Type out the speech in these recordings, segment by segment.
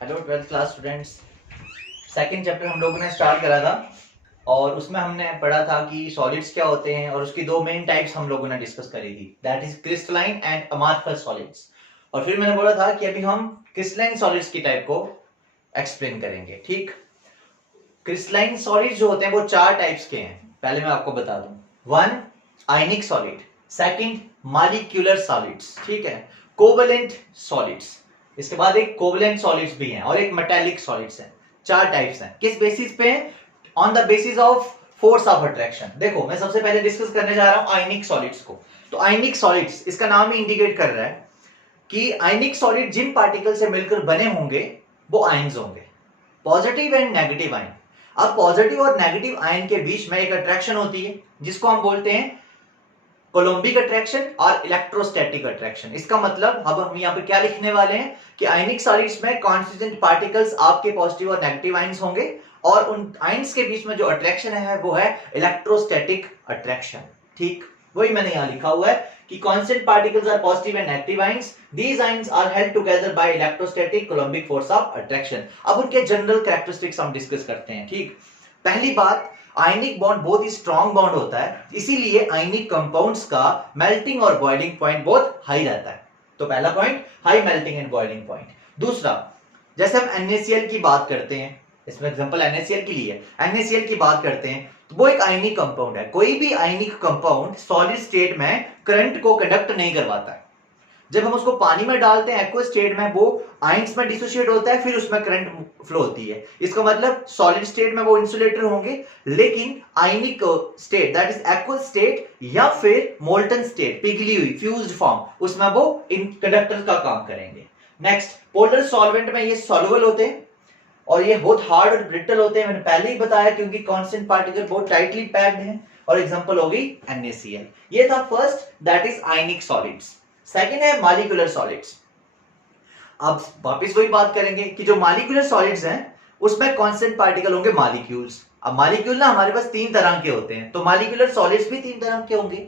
Hello 12th class students. Second chapter हम लोगों ने स्टार्ट करा था और उसमें हमने पढ़ा था कि सॉलिड्स क्या होते हैं और उसकी दो मेन टाइप्स हम लोगों ने डिस्कस करी थी, that is crystalline and amorphous solids. और फिर मैंने बोला था कि अभी हम क्रिस्टलाइन सॉलिड्स की टाइप को एक्सप्लेन करेंगे। ठीक, क्रिस्टलाइन सॉलिड्स जो होते हैं वो चार टाइप्स के हैं। पहले मैं आपको बता दूं, वन आयनिक सॉलिड, सेकंड मॉलिक्यूलर सॉलिड्स, ठीक है, कोवेलेंट सॉलिड्स, इसके बाद एक कोवेलेंट सॉलिड्स भी हैं और एक मेटालिक सॉलिड्स हैं। चार टाइप्स हैं। किस बेसिस पे? On the basis of force of attraction. देखो, मैं सबसे पहले डिस्कस करने जा रहा हूं आयनिक सॉलिड्स को। तो आयनिक सॉलिड्स, इसका नाम ही इंडिकेट कर रहा है कि आयनिक सॉलिड जिन पार्टिकल से मिलकर बने होंगे वो आयंस होंगे, पॉजिटिव एंड नेगेटिव आयन। अब पॉजिटिव और नेगेटिव आयन के बीच में एक अट्रैक्शन होती है जिसको हम बोलते हैं कोलम्बिक अट्रैक्शन और इलेक्ट्रोस्टैटिक अट्रैक्शन। इसका मतलब अब हम यहाँ पे क्या लिखने वाले हैं कि आयनिक सॉलिड्स में कॉन्स्टिट्यूएंट पार्टिकल्स आपके पॉजिटिव और नेगेटिव आयंस होंगे और उन आयंस के बीच में जो अट्रैक्शन है वो है इलेक्ट्रोस्टैटिक अट्रैक्शन। ठीक, वही मैंने यहाँ लिखा हुआ है कि constant particles are positive and negative ions, these ions are held together by electrostatic coulombic force of attraction. अब उनके जनरल कैरेक्टरिस्टिक्स हम डिस्कस करते हैं। ठीक, पहली बात, आयनिक बॉन्ड बहुत ही स्ट्रॉन्ग बॉन्ड होता है, इसीलिए आयनिक कंपाउंड्स का मेल्टिंग और बॉइलिंग पॉइंट बहुत हाई रहता है। तो पहला point, high melting and boiling point. दूसरा, जैसे हम NaCl की बात करते हैं, इसमें एग्जांपल NaCl की लिए, NaCl की बात करते हैं तो वो एक आयनिक कंपाउंड है। कोई भी आयनिक कंपाउंड सॉलिड स्टेट में करंट को कंडक्ट नहीं करवाता है। जब हम उसको पानी में डालते हैं एक्वस स्टेट में, वो आयंस में डिसोसिएट होता है, फिर उसमें करंट फ्लो होती है। इसका मतलब सॉलिड स्टेट में वो इंसुलेटर होंगे, लेकिन ionic state that is aqueous state या फिर मोल्टन स्टेट, पिघली हुई फ्यूज्ड फॉर्म, उसमें वो इन कंडक्टर का काम करेंगे। नेक्स्ट, पोलर सॉल्वेंट में ये सॉल्युबल होते हैं और ये बहुत हार्ड और ब्रिटल होते हैं, मैंने पहले ही बताया, क्योंकि कांस्टेंट पार्टिकल बहुत टाइटली पैक्ड हैं। और एग्जांपल होगी NaCl। ये था first, that is ionic solids. Second है मॉलिक्यूलर सॉलिड्स। अब वापस वही बात करेंगे कि जो मॉलिक्यूलर सॉलिड्स हैं उसमें कांस्टेंट पार्टिकल होंगे मॉलिक्यूल्स। अब मॉलिक्यूल ना हमारे पास तीन तरह के होते हैं, तो मॉलिक्यूलर सॉलिड्स भी तीन तरह के होंगे।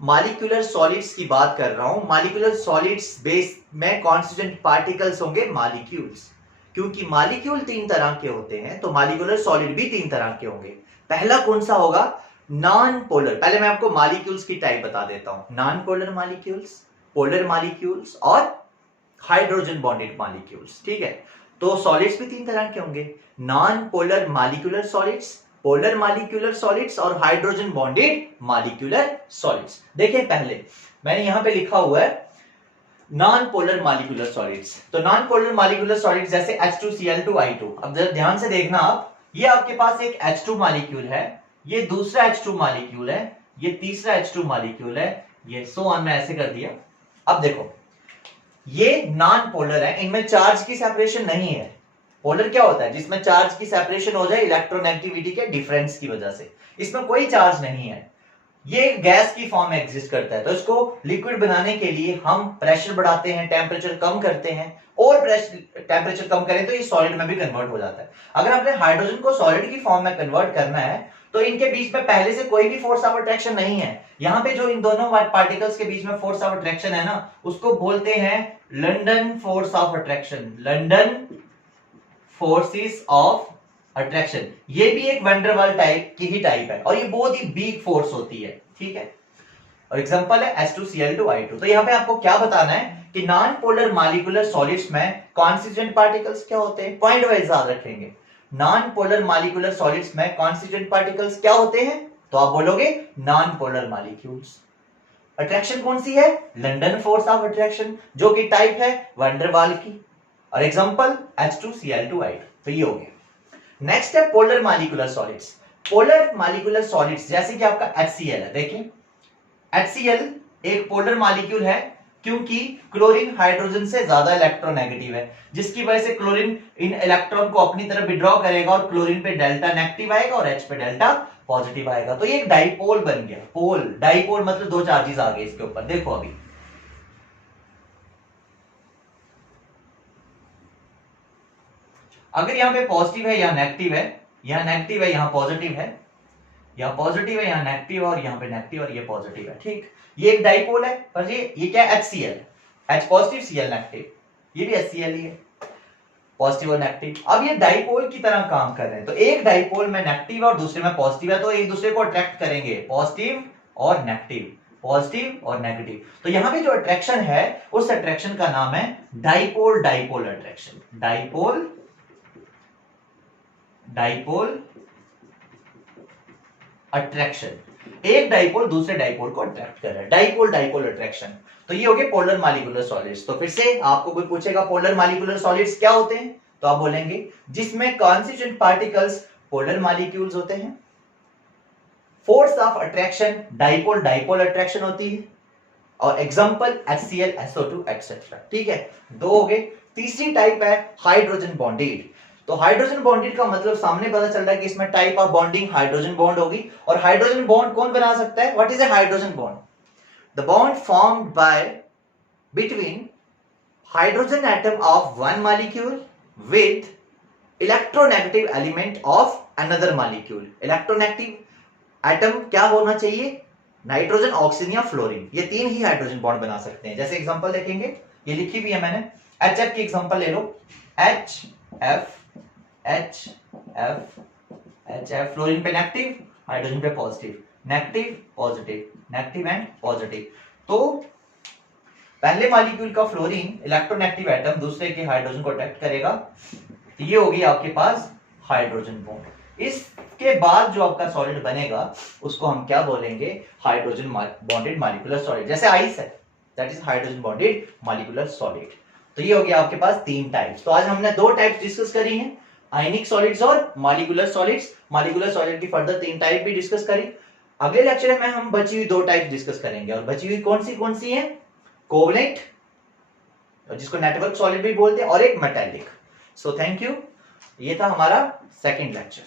मॉलिक्यूलर सॉलिड्स की बात कर रहा हूं, मॉलिक्यूलर सॉलिड्स बेस में कांस्टिट्यूएंट पार्टिकल्स होंगे मॉलिक्यूल्स। क्योंकि मॉलिक्यूल तीन तरह के होते हैं तो मॉलिक्यूलर सॉलिड भी तीन तरह के होंगे। पहला कौन सा होगा? Non polar. पहले मैं आपको मॉलिक्यूल्स की टाइप बता देता हूं, non polar molecules, polar molecules और हाइड्रोजन बॉन्डेड मॉलिक्यूल्स। ठीक है, तो सॉलिड्स भी तीन तरह के होंगे, non polar molecular solids, polar molecular solids और हाइड्रोजन बॉन्डेड मॉलिक्यूलर सॉलिड्स। देखिए, पहले मैंने यहां पे लिखा हुआ है नॉन पोलर मॉलिक्यूलर सॉलिड्स। तो नॉन पोलर मॉलिक्यूलर सॉलिड्स जैसे H2Cl2I2। अब जरा ध्यान से देखना आप, ये आपके पास एक H2 मॉलिक्यूल है, ये दूसरा H2 मॉलिक्यूल है, ये तीसरा H2 मॉलिक्यूल है, ये सो ऑन, मैं ऐसे कर दिया। अब देखो, ये नॉन पोलर है, इनमें चार्ज की सेपरेशन नहीं है। पोलर क्या होता है? जिसमें चार्ज की सेपरेशन हो जाए इलेक्ट्रोनेगेटिविटी के डिफरेंस की वजह से। इसमें कोई चार्ज नहीं है, ये गैस की फॉर्म में एग्जिस्ट करता है। तो इसको लिक्विड बनाने के लिए हम प्रेशर बढ़ाते हैं, टेम्परेचर कम करते हैं, और टेम्परेचर कम करें तो ये सॉलिड में भी कन्वर्ट हो जाता है। अगर आपने हाइड्रोजन को सॉलिड की फॉर्म में कन्वर्ट करना है तो इनके बीच में पहले से कोई भी फोर्स ऑफ अट्रैक्शन नहीं है। यहां पे जो इन दोनों पार्टिकल्स के बीच में फोर्स ऑफ अट्रैक्शन है ना, उसको बोलते हैं London force of attraction, London forces of attraction. ये भी एक वंडरवाल टाइप की ही टाइप है और ये बहुत ही वीक फोर्स होती है। ठीक है, और एग्जांपल है H2Cl2I2। तो यहाँ पे आपको क्या बताना है कि नॉन पोलर मॉलिक्यूलर सॉलिड्स में कॉन्स्टिट्यूएंट पार्टिकल्स क्या होते हैं, पॉइंट वाइज याद रखेंगे। नॉन पोलर मॉलिक्यूलर सॉलिड्स में कॉन्स्टिट्यूएंट पार्टिकल्स क्या होते हैं? तो आप बोलोगे नॉन पोलर मॉलिक्यूल्स। अट्रैक्शन कौन सी है? लंडन फोर्स ऑफ अट्रैक्शन, जो कि टाइप है वंडरवाल की। और एग्जांपल H2Cl2I2। तो ये हो गया। नेक्स्ट है polar molecular solids. Polar molecular solids जैसे कि आपका HCl है। देखिए, HCl एक पोलर मॉलिक्यूल है क्योंकि क्लोरीन हाइड्रोजन से ज्यादा इलेक्ट्रोनेगेटिव है, जिसकी वजह से क्लोरीन इन इलेक्ट्रॉन को अपनी तरफ विड्रॉ करेगा और क्लोरीन पे डेल्टा नेगेटिव आएगा और H पे डेल्टा पॉजिटिव आएगा। तो ये एक डाइपोल बन गया। पोल, डाइपोल मतलब दो चार्जेस आ गए इसके ऊपर। देखो, अभी अगर यहाँ पे पॉजिटिव है, यहाँ नेगेटिव है, यहाँ नेगेटिव है, यहाँ पॉजिटिव है, यहाँ पॉजिटिव है, यहाँ नेगेटिव और यहाँ पे नेगेटिव और ये पॉजिटिव है। ठीक, ये एक डाइपोल है। पर ये क्या है? HCl, H positive Cl negative, ये भी HCl ही है। पॉजिटिव और नेगेटिव। अब ये डाइपोल की तरह काम कर रहे हैं, तो एक डाइपोल में नेगेटिव और दूसरे में पॉजिटिव है, तो एक दूसरे को अट्रैक्ट करेंगे, पॉजिटिव और नेगेटिव, पॉजिटिव और नेगेटिव। तो यहां पे जो अट्रैक्शन है उस अट्रैक्शन का नाम है dipole dipole attraction, dipole dipole attraction. एक डाइपोल दूसरे डाइपोल को अट्रैक्ट कर रहा है, डाइपोल डाइपोल अट्रैक्शन। तो ये हो गए पोलर मॉलिक्यूलर सॉलिड्स। तो फिर से आपको कोई पूछेगा पोलर मॉलिक्यूलर सॉलिड्स क्या होते हैं, तो आप बोलेंगे जिसमें कॉन्स्टिट्यूएंट पार्टिकल्स पोलर मॉलिक्यूल्स होते हैं, force of attraction dipole dipole attraction होती है, और एग्जांपल HCl SO2 एक्सेट्रा। ठीक है, दो हो गए। तीसरी टाइप है हाइड्रोजन बॉन्डेड। तो हाइड्रोजन बॉन्डेड का मतलब सामने पता चल रहा है कि इसमें type of bonding hydrogen bond होगी। और हाइड्रोजन बॉन्ड कौन बना सकता है, what is a hydrogen bond? The bond formed by between hydrogen atom of one molecule with electronegative element of another molecule. Electronegative atom क्या होना चाहिए, नाइट्रोजन, ऑक्सीजन या फ्लोरीन। ये तीन ही हाइड्रोजन बॉन्ड बना सकते हैं। जैसे एग्जांपल देखेंगे, ये लिखी भी है मैंने, HF की एग्जांपल ले लो, HF फ्लोरीन पे नेगेटिव, हाइड्रोजन पे positive, negative positive, negative and positive. तो पहले मॉलिक्यूल का फ्लोरीन इलेक्ट्रोनेगेटिव एटम दूसरे के हाइड्रोजन को अट्रैक्ट करेगा, तो ये होगी आपके पास हाइड्रोजन बॉन्ड। इसके बाद जो आपका सॉलिड बनेगा उसको हम क्या बोलेंगे, हाइड्रोजन बॉन्डेड मॉलिक्यूलर सॉलिड। जैसे आइस है, that is hydrogen bonded molecular solid. तो ये हो गया आपके पास तीन टाइप्स। तो आज हमने दो टाइप्स डिस्कस करी हैं, आयनिक सॉलिड्स और मॉलिक्यूलर सॉलिड्स। मॉलिक्यूलर सॉलिड की फर्दर तीन टाइप भी डिस्कस करी। अगले लेक्चर में हम बची हुई दो टाइप डिस्कस करेंगे, और बची हुई कौन सी है, कोवलेंट, जिसको नेटवर्क सॉलिड भी बोलते हैं, और एक मेटालिक। सो थैंक यू, ये था हमारा सेकंड लेक्चर।